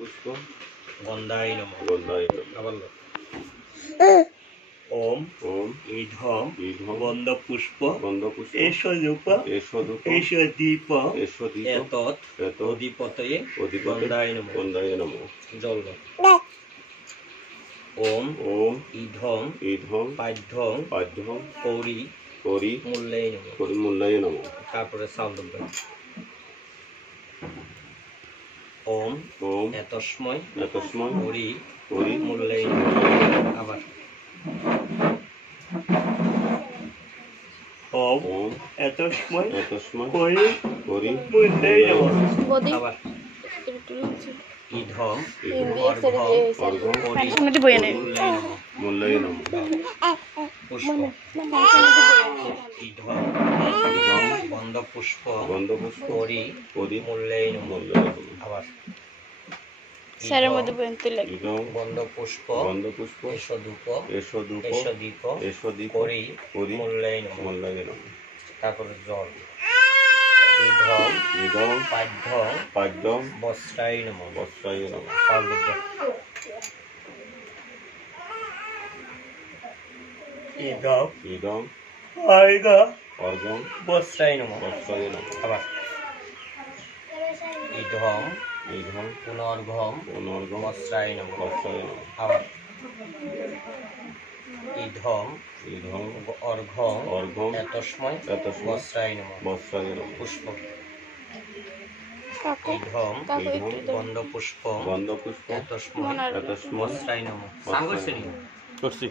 পুষ্প গন্ধায় নমঃ। গন্ধায় নমঃ। আবার বলো। ওম ওম ঈধম ঈধম গন্ধপুষ্প গন্ধপুষ্প এষধূপ এষধূপ এষদীপ এষদীপ এতৎ এতৎ অধিপতয়ে অধিপতয়ে গন্ধায় নমঃ। গন্ধায় নমঃ। জল ওম ওম ঈধম ঈধম পাঠ্যং পাঠ্যং কৌরি করি মূল্যায় নমঃ। পরিমূল্যায় নমঃ। তারপরে চাল দেবেন। ওম ওম এতস্মৈ এতস্মৈ কৌরি করি মূল্যায় নমঃ। আবার ওম ওম এতস্মৈ এতস্মৈ কৌরি করি মূল্যায় নমঃ। বদি আবার ঈধম হিন্দি অর্ঘ্যং অর্ঘ্যং কৌরি সামনে বয়ে নেই মূল্যায় নমঃ। মূল্যায় নমঃ। পুষ্প ঈধম ঈধম গন্ধপুষ্প গন্ধপুষ্প কৌরি করি মূল্যায় নমঃ। মূল্যায় নমঃ। আবার স্যারের মধ্যে বয়ে তুই লাগে ঈধম গন্ধপুষ্প গন্ধপুষ্প এষধূপ এষধূপ এষদীপ এষদীপ কৌরি করি মূল্যায় নমঃ। মূল্যায় নমঃ। তারপরে জল ঈধম ঈধম পাঠ্যং পাঠ্যং বস্ত্রায় নমঃ। বস্ত্রায় নমঃ। চাল দেবেন। ঈধম ঈধম অর্ঘ্যং অর্ঘ্যং বস্ত্রায় নমঃ। বস্ত্রায় নমঃ। আবার ঈধম ঈধম পুনর্ঘম পুনর্ঘম বস্ত্রায় নমঃ। বস্ত্রায় নমঃ। আবার ঈধম ঈধম অর্ঘ্যং অর্ঘ্যং এতস্মৈ এতস্মৈ বস্ত্রায় নমঃ। বস্ত্রায় নমঃ। পুষ্প কাকু ঈধম কাকু ঈধম একটু দাও। গন্ধপুষ্প গন্ধপুষ্প এতস্মৈ মনার এতস্মৈ বস্ত্রায় নমঃ। সাংগঠনিক করছি।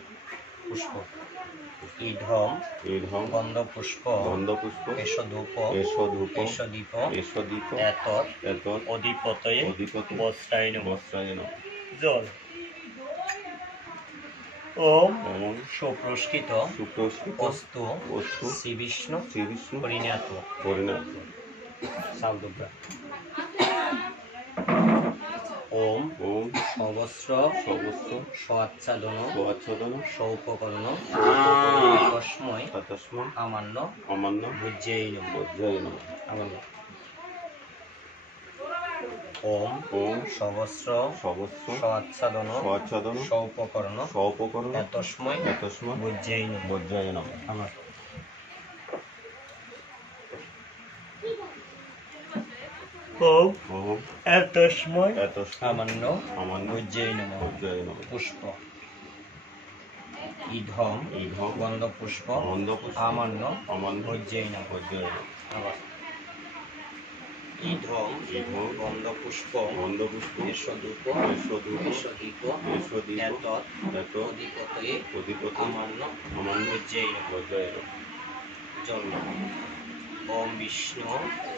পুষ্প ঈধম ঈধম গন্ধপুষ্প গন্ধপুষ্প এষধূপ এষধূপ এষদীপ এষদীপ এতৎ এতৎ অধিপতয়ে অধিপতি বস্ত্রায় নমঃ। বস্ত্রায় নমঃ। জল ওম ওম সুপ্রস্কৃত সুপ্রস্কৃত বস্তু বস্তু শ্রীবিষ্ণু শ্রীবিষ্ণু পরিণাত পরিণাত সালদুব্রা ওম ওম সবস্র সবস্ত স্বাচ্ছাদন স্বাচ্ছাদন সৌপকরণ সৌপকরণ তস্মৈ তস্মৈ আমান্য অমান্য ভুজ্যেই নমঃ। বজ্রায় নমঃ। আবার বলো। ওম ওম সবস্র সবস্ত স্বাচ্ছাদন স্বাচ্ছাদন সৌপকরণ সৌপকরণ তস্মৈ তস্মৈ ভুজ্যেই নমঃ। বজ্রায় নমঃ। আবার ওম ওম এতস্মৈ এতস্মৈ আমান্য অমান্য ভুজ্যেই নমঃ। বজ্রায় নমঃ। পুষ্প ঈধম ঈধম গন্ধপুষ্প গন্ধপুষ্প আমান্য অমান্য ভুজ্যেই নমঃ। বজ্রায় নমঃ। আবার ঈধম ঈধম গন্ধপুষ্প গন্ধপুষ্প এষধূপ এষধূপ এষদীপ এষদীপ এতৎ এতৎ অধিপতয়ে অধিপতি আমান্য অমান্য ভুজ্যেই নমঃ। বজ্রায় নমঃ। জল ওম বিষ্ণু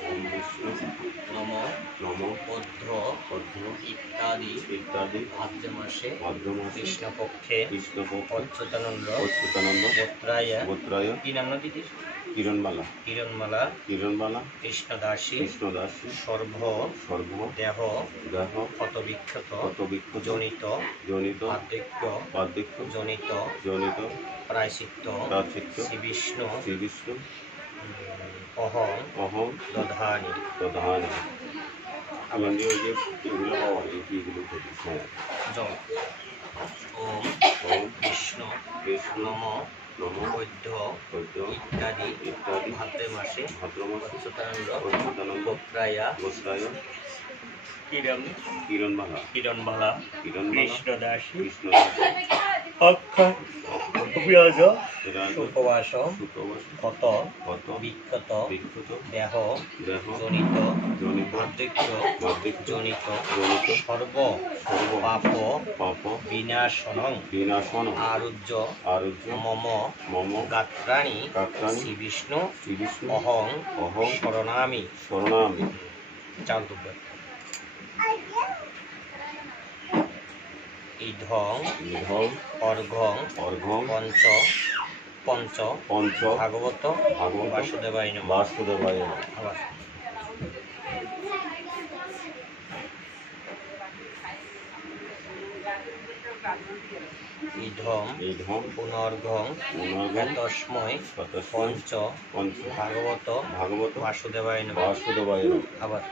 ওম বিষ্ণু নম নম অর্ধ্র অর্ঘ্য ইত্যাদি ইত্যাদি ভাদ্র মাসে ভাদ্র মাসে কৃষ্ণপক্ষে কৃষ্ণপক্ষ অচ্যুতানন্দ অচ্যুতানন্দ গোত্রায় গোত্রায় কি নাম দিদির কিরণবালা কিরণমালা কিরণবালা কৃষ্ণদাসী কৃষ্ণদাসী সর্ব সর্ব দেহ দেহ ক্ষতবিক্ষত ক্ষতবিক্ষত জনিত জনিত বার্ধক্য বার্ধক্য জনিত জনিত প্রায়শ্চিত্ত প্রাচিত্য শ্রীবিষ্ণু শ্রীবিষ্ণু অহং অহং দধানি প্রধান। আমার যে এগুলো পাওয়া যায় এগুলো করি। হ্যাঁ। জল ওম ওম বিষ্ণু বিষ্ণু নম নম বৈদ্য বৈদ্য ইত্যাদি ইত্যাদি ভাদ্রে মাসে ভাদ্র মাসে অচ্যুতানন্দ অচ্যুতানন্দ গোত্রায়া গোত্রায় কিরণবালা কিরণবালা কৃষ্ণদাসী কৃষ্ণদাসী অক্ষয় বিরাজ রাজ সুপ্রবাস সুপ্রবাস ক্ষত কত বিক্ষত বিক্ষত দেহ দেহ জনিত জনিত বার্ধক্য বার্ধক্য জনিত জনিত সর্ব সর্ব পাপ পাপ বিনাশনং বিনাশন আরুজ্য আরোগ্য মম মম গাত্রাণি গাত্রাণি শ্রীবিষ্ণু শ্রীবিষ্ণু অহং অহং শরণামি শরণামি। চাল দুব্বা ঈধং ঈধং অর্ঘং অর্ঘং পঞ্চ পঞ্চ পঞ্চ ভাগবত ভাগবত বাসুদেবায় নমঃ। বাসুদেবায় নমঃ। আবার ঈধম ঈধং পুনর্ঘং পুনর্ঘং তস্মৈ তস্মৈ পঞ্চ পঞ্চ ভাগবত ভাগবত বাসুদেবায় নমঃ। বাসুদেবায় নমঃ। আবার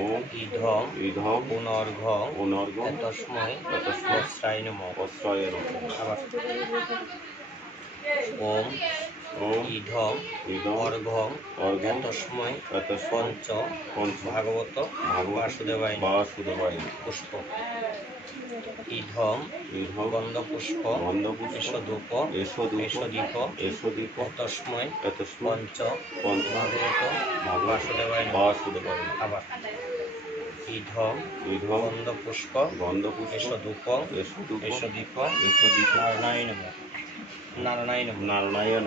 ওম ইধম ইধম পুনর্ঘং পুনর্ঘং তস্মৈ তস্মৈ অস্রায় নমঃ। অস্ত্রায় নমঃ। আবার ওম ওম ইধম ইদম অর্ঘং অর্ঘং তস্মৈ তস্মৈ পঞ্চ পঞ্চ ভাগবত বাসুদেবায় নমঃ। বাসুদেবায় নমঃ। পুষ্প ইধম ইধম গন্ধপুষ্প গন্ধপুষ্প এষধূপ এষধূপ এষদীপ এষদীপ তস্মৈ তস্মৈ পঞ্চ পঞ্চ ভাগবত ভাগবত বাসুদেবায় নমঃ। বাসুদেবায় নমঃ। আবার ইধম ইধম গন্ধপুষ্প গন্ধপুষ্প এষধূপ এষধূপ এষদীপ এষদীপ নারায়ণ নমঃ। নারায়ণ নমঃ। নারায়ণ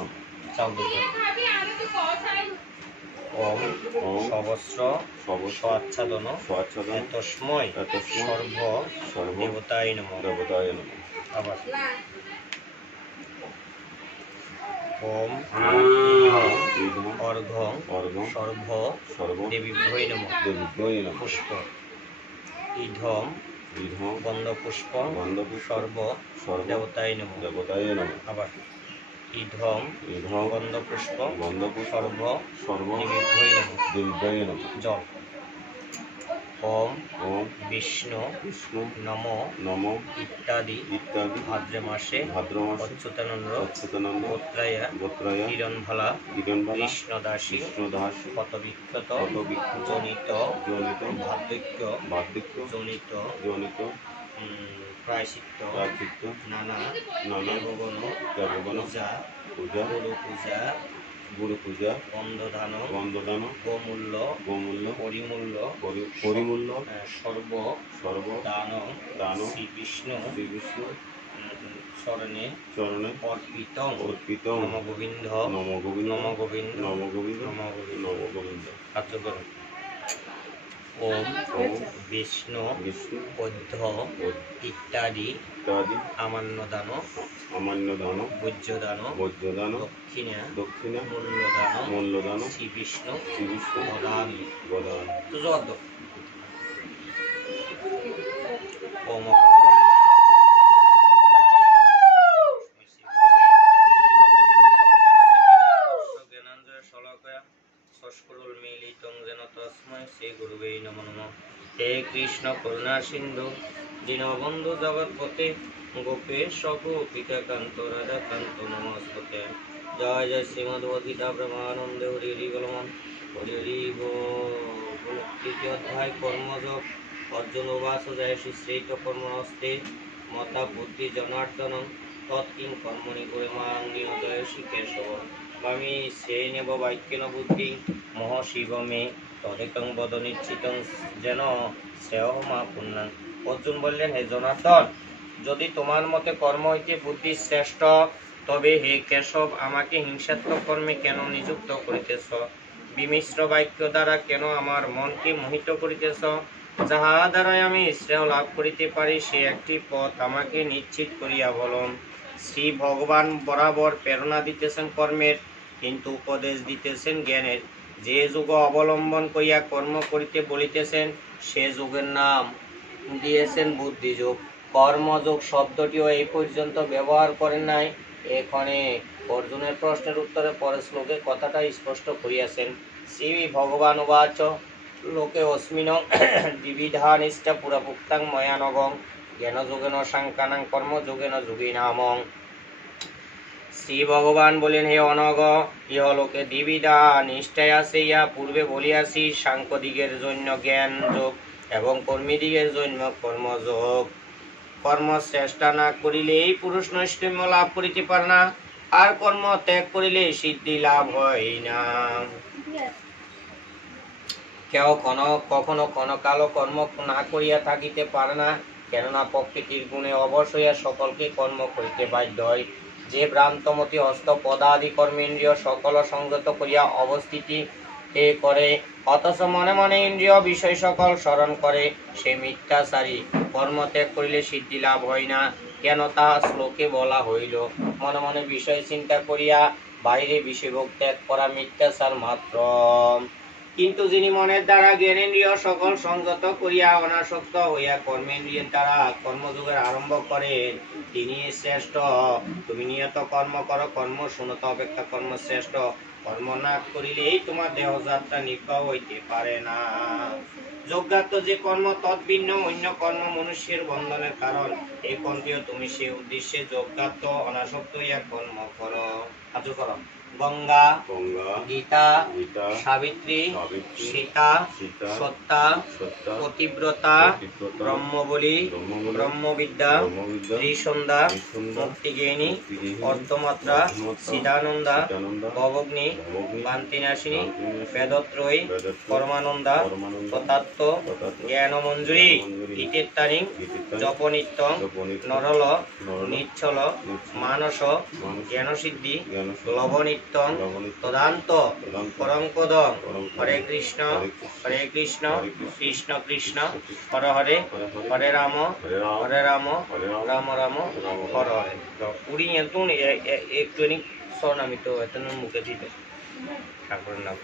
চাও দুটো ওম ওম সহস্র সহস্র স্বাচ্ছাদন স্বাচ্ছাদন তস্মৈ তস্মৈ সর্ব সর্ব দেবতায় নমঃ। দেবতায় নমঃ। আবার ওম ইধম অর্ঘং অর্ঘং সর্ব সর্ব দেবীভ্যৈ নমঃ। দেবীভ্যৈ নমঃ। পুষ্প ইধম ইধম গন্ধপুষ্প গন্ধপুষ্প সর্ব সর্ব দেবতায় নমঃ। দেবতায় নমঃ। আবার ইধম ইধম গন্ধপুষ্প গন্ধপুষ্প সর্ব সর্ব দেবীভ্যৈ নমঃ। দেবীভ্যৈ নমঃ। জল ওম ওম বিষ্ণু বিষ্ণু নম নম ইত্যাদি ইত্যাদি ভাদ্র মাসে ভাদ্র মাসে অচ্যুতানন্দ অচ্যুতানন্দ গোত্রায়া গোত্রায় কিরণভালা কিরণবালা কৃষ্ণদাসী কৃষ্ণদাস ক্ষতবিক্ষত ক্ষতবিক্ষত জনিত জনিত ভার্ধক্য বার্ধক্য জনিত জনিত প্রায়শ্চিত্ত প্রাচিত্য নানা নানা দেবগণ দেবগণ পূজা পূজা গুরু পূজা গুরু পূজা গন্ধদান গন্ধদান গোমূল্য গোমূল্য পরিমূল্য পরিমূল্য সর্ব সর্ব দান দান শ্রী বিষ্ণু শ্রী বিষ্ণু চরণে চরণে অর্পিত অর্পিত নম গোবিন্দ নম গোবিন্দ নম গোবিন্দ নম গোবিন্দ নম গোবিন্দ। নম গোবিন্দ। হাত করুন। ওম ওম বিষ্ণু বিষ্ণু পদ্য ইত্যাদি ইত্যাদি আমান্যদান অমান্য দান ভোজ্যদান বজ্রদান দক্ষিণা দক্ষিণা মূল্যদান মূল্যদান শ্রী বিষ্ণু শ্রী বিষ্ণু বদামি। গদান। তো জবাব দাও। ওম হে কৃষ্ণ করুণা সিন্ধু দীনবন্ধু জগৎপতে গোপেশ গোপিকাকান্ত রাধাকান্ত নমস্তে। জয় জয় শ্রীমদ গীতা ব্রহ্মানন্দে হরি হরি বলমন হরি হরি বল। তৃতীয় অধ্যায় কর্মযোগ অর্জুন উবাচ জয় শ্রীশ্রেষ্ঠ কর্মণস্তে মতা বুদ্ধি জনার্দন তৎকিং কর্মণি করে মাং নিয়োদয় কেশব আমি সেই নেব বাক্যেন বুদ্ধি মহ শিব মে তদেকং বদ নিশ্চিতং যেন শ্রেয় মা পুণ্যান। অর্জুন বললেন, হে জনার্দন, যদি তোমার মতে কর্ম হইতে বুদ্ধি শ্রেষ্ঠ, তবে হে কেশব আমাকে হিংসাত্মক কর্মে কেন নিযুক্ত করিতেছ? বিমিশ্র বাক্য দ্বারা কেন আমার মনকে মোহিত করিতেছ? যাহা দ্বারাই আমি শ্রেয় লাভ করিতে পারি সে একটি পথ আমাকে নিশ্চিত করিয়া বলুন। শ্রী ভগবান বরাবর প্রেরণা দিতেছেন কর্মের, কিন্তু উপদেশ দিতেছেন জ্ঞানের। যে যুগ অবলম্বন করিয়া কর্ম করিতে বলিতেছেন সে যুগের নাম দিয়েছেন বুদ্ধিযোগ। কর্মযোগ শব্দটিও এই পর্যন্ত ব্যবহার করেন নাই। এখানে অর্জুনের প্রশ্নের উত্তরে পরের শ্লোকে কথাটা স্পষ্ট করিয়াছেন। শ্রী ভগবান উবাচ লোকে অস্মিন দ্বিবিধা নিষ্ঠা পুরাপুক্তাং ময়া নগং জ্ঞানযোগেন সাংখ্যানাং কর্মযোগেন যোগিনামং। শ্রী ভগবান বলেন, হে অনগ, ইহলোকে দ্বিবিধা নিষ্ঠায় আছে, ইহা পূর্বে বলিয়াছি। সাংখ্যদিগের জন্য জ্ঞান যোগ এবং কর্মীদিগের জন্য কর্মযোগ। কর্ম চেষ্টা না করিলেই পুরুষ নৈষ্কর্ম্য লাভ করিতে পারে না, আর কর্ম ত্যাগ করিলে সিদ্ধি লাভ হয় না। কেউ কখনো কালো কর্ম না করিয়া থাকিতে পারে না, কেননা প্রকৃতির গুণে অবশ হইয়া সকলকে কর্ম করিতে বাধ্য হয়। যে ভ্রান্তমতি হস্ত পদাদি কর্মেন্দ্রিয় সকল সংযত করিয়া অবস্থিতি করে, অথচ মনে মনে ইন্দ্রিয় বিষয় সকল স্মরণ করে, সে মিথ্যাচারী। কর্ম ত্যাগ করিলে সিদ্ধি লাভ হয় না, কেন তাহা শ্লোকে বলা হইল। মনে মনে বিষয় চিন্তা করিয়া বাইরে বিষয়ভোগ ত্যাগ করা মিথ্যাচার মাত্র। কিন্তু যিনি মনের দ্বারা জ্ঞানেন্দ্রিয় সকল সংযত করিয়া অনাসক্ত হইয়া কর্মেন্দ্রিয়ের দ্বারা কর্মযোগের আরম্ভ করেন, তিনি শ্রেষ্ঠ। তুমি নিয়ত কর্ম করো, কর্ম শূন্যতা অপেক্ষা কর্ম শ্রেষ্ঠ। কর্ম না করিলেই তোমার দেহযাত্রা নির্বাহ হইতে পারে না। যজ্ঞাত যে কর্ম তদ্ভিন্ন অন্য কর্ম মনুষ্যের বন্ধনের কারণ। এই কর্মটিও তুমি সে উদ্দেশ্যে যজ্ঞাত অনাসক্ত হইয়া কর্ম করো। কাজ করো। গঙ্গা, গীতা, সাবিত্রী, সীতা, সত্তা, পতিব্রতা, ব্রহ্মবলী, ব্রহ্মবিদ্যা, ত্রিসন্ধ্যা, মুক্তিজ্ঞানী, অর্ধমাত্রা, চিদানন্দা, ভবগ্নি, ভান্তিনাশিনী, বেদত্রয়ী, পরমানন্দা, তথাত্ম, জ্ঞানমঞ্জুরী, ইত্যেত্তানি জপনিত্যং নরল নিচ্ছল মানস জ্ঞানসিদ্ধি লবনিত্যং তদান্ত পরমপদং। হরে কৃষ্ণ কৃষ্ণ কৃষ্ণ হরে হরে, হরে রাম রাম রাম হরে হরে। উড়ি তুন একটু স্বর্ণামিত মুখে দিতে ঠাকুরের নাম।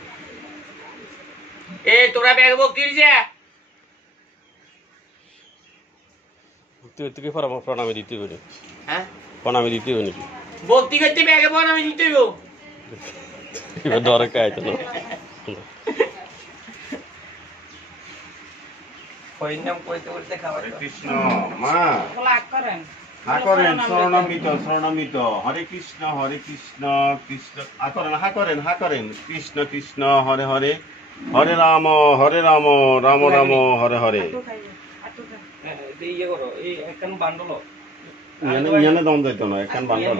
এ তোরা ব্যাগ ভক্তি দিছে তুই প্রণামী দিতে হবে। হ্যাঁ প্রণামী দিতে হবে নাকি? ভক্তি করতে ব্যাগে প্রণামী দিতে হইব। এবার ডরে খাইতো না। হরিনাম কইতে বলতে খাবার। কৃষ্ণ মা শরণামিত হরে কৃষ্ণ কৃষ্ণ হা করেন কৃষ্ণ কৃষ্ণ হরে হরে, হরে রাম রাম রাম হরে হরে। ইয়ে করো এই একখান বান্ডল ইয়ানে দম যাইতো না, একখান বান্ডল।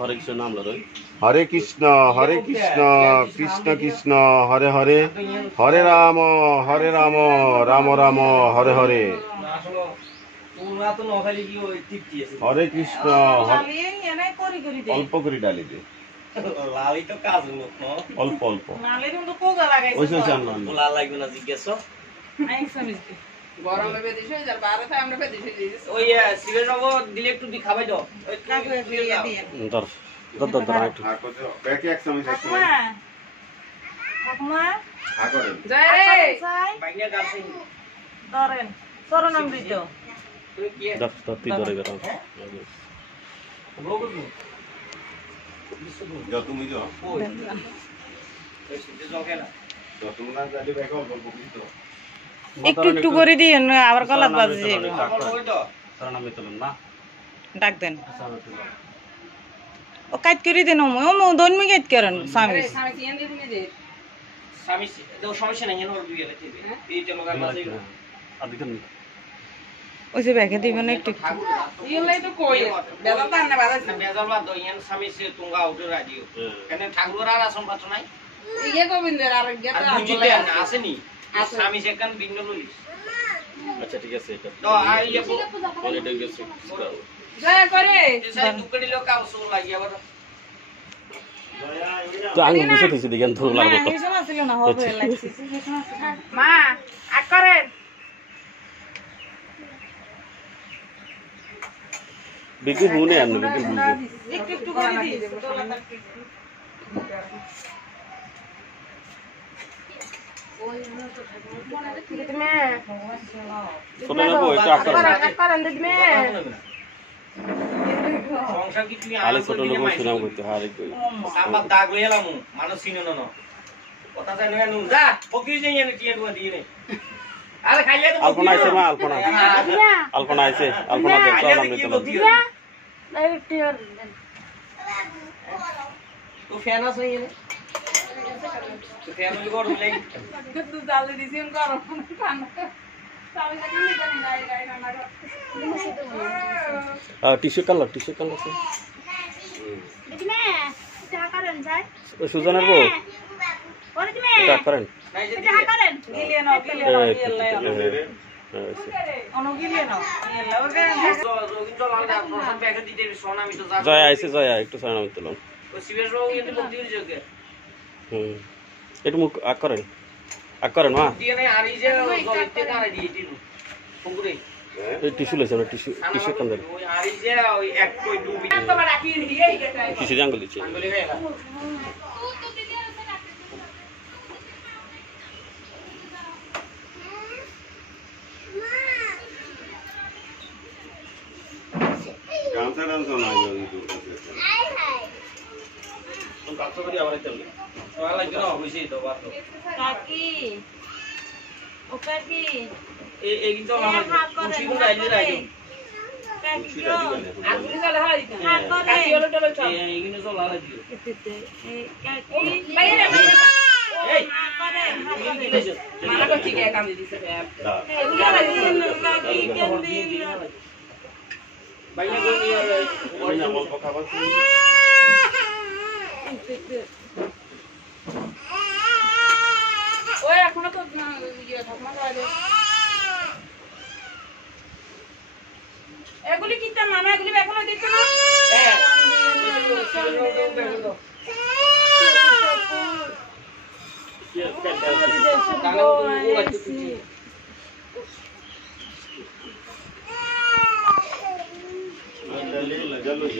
হরে কৃষ্ণ নাম লয়। হরে কৃষ্ণ কৃষ্ণ কৃষ্ণ হরে হরে, হরে রাম রাম রাম হরে হরে। হরে কৃষ্ণ অল্প করে ডালি দে, অল্প অল্প লাল লাগবে না জিজ্ঞেস গরমে বেদিস হয়ে যাবে আর আমরা বেদিস হয়ে যাইছে ওই সিগারেট বাবু দিলে একটু দি খাবাই দাও ওই কাকু দিয়ে দিয়ে ধর একটু ব্যাকে এক চামচ ঠাকুমা হা করেন। জয় রে বাইনা গাছে ধরেন শরণামৃত। তুই কি তুই ধরে গেল রোগ তুমি যাও ওই ওই সিদ্ধ জগে না তুমি না যাবে ব্যাকে অল্প কিছু তো একটু একটু করে দিন, আবার গলাত বাজে যাবে। ওই তো শরণামী তুলুন না, ডাক দেন ও কাট করে দেন। ও দনমি কাট করেন স্বামী। স্বামী কি এনে দিনে দে স্বামী তো সমস্যা নাই এর দুই গেলে ঠিক এই যে লগা বাজে আর দেখুন ওই যে ব্যাগে দিবেন একটু। ইলাই তো কই বেলা তার না বাজাইছে না বেজাল বাদ দইয়েন স্বামী সে তুঙ্গা উঠে রাজিও কেন ঠাকুর আর আসন পাত্র নাই ইয়ে গোবিন্দের আর গেটা আর বুঝিতে না আসেনি স্বামী সেখান ভিন্ন লইস। আচ্ছা ঠিক আছে এটা তো আর ইয়ে অলরেডি গেছে জয় করে সেই দুকড়ি লোক আউসো লাগি আবার তো আঙুল বুঝে দিছি দেখেন ধুর লাগবে তো। হিসাব আছিল না হবে লাগছে। মা আক করেন বিকি হুনে আনু বিকি বুঝে একটু একটু করে দিস। দিদমে ছোট নেবো এটা আকার আক করেন দিদমে সংসার কি তুমি আলে ছোট নেবো সুনাম করতে হারে কই সাম্বা দাগ লইলাম মানুষ চিনে না কথা জানি না যা ফকির যাই না টিয়া দুয়া দিয়ে নে আরে খাইলে তো আলপনা আইছে মা আলপনা আইছে আলপনা দে শরণামী তুলুন। তো ফ্যান আছে এনে তো ফ্যান হইলে গরম লাগে কত জালি দিছেন গরম ঠান্ডা স্বামী যখন জানি নাই নাই না টিস্যু কালার আছে সুজানের বউ এটা করেন নাই যে গিলিয়ে নাও গিলিয়ে নাও গিলিয়ে অনো গিলিয়ে নাও রবীন্দ্র লাল প্রথম ব্যাগে দিতে সোনা আমি তো যা জয় আইছে জয় একটু শরণামী তুলুন। ও শিবের রোগ এতে মুক্তি হয়ে যাবে একটু মুখ আক করেন মা দিয়ে নাই আর এই যে জলতে কারে দিয়ে দিলু পুকুরে এই টিস্যু লইছে না টিস্যু কান দেন ওই আর এই যে ওই এক কই ডুবি তো রাখি দিয়ে গেটা টিস্যু আঙ্গুল দিচ্ছে আঙ্গুলি গেলা গামছা নাই 500 করে আবার তেল সবাই লাগবে না বেশি তো বাদ দাও কাকি ও কাকি এই কিন্তু আমার খুশি করে আইলে রাখো খুশি রাজি বলে আগুন জ্বালা হয় না হ্যাঁ করে কাকি হলো চলো চল এই কিন্তু সব লাগা দিও এই কাকি বাইরে এই করে কি দিছো মানা করছি কে কাম দিছে দা কাকি কেন দিন বাইরে কোন ইয়ার ওই না অল্প খাবার খেয়ে ওই এখনো তো ইয়ে ঠাকুমা খাওয়াবে এগুলি কিনতে মানা এগুলি এখনো দিত না হ্যাঁ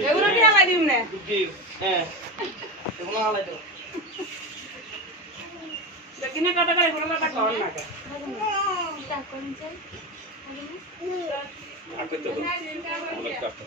এগুলো কি আলাই দিম না হ্যাঁ এগুলো আলাই দাও কিনে কাটা করে এগুলো কাটা কর না আগে তো অনেক টাকা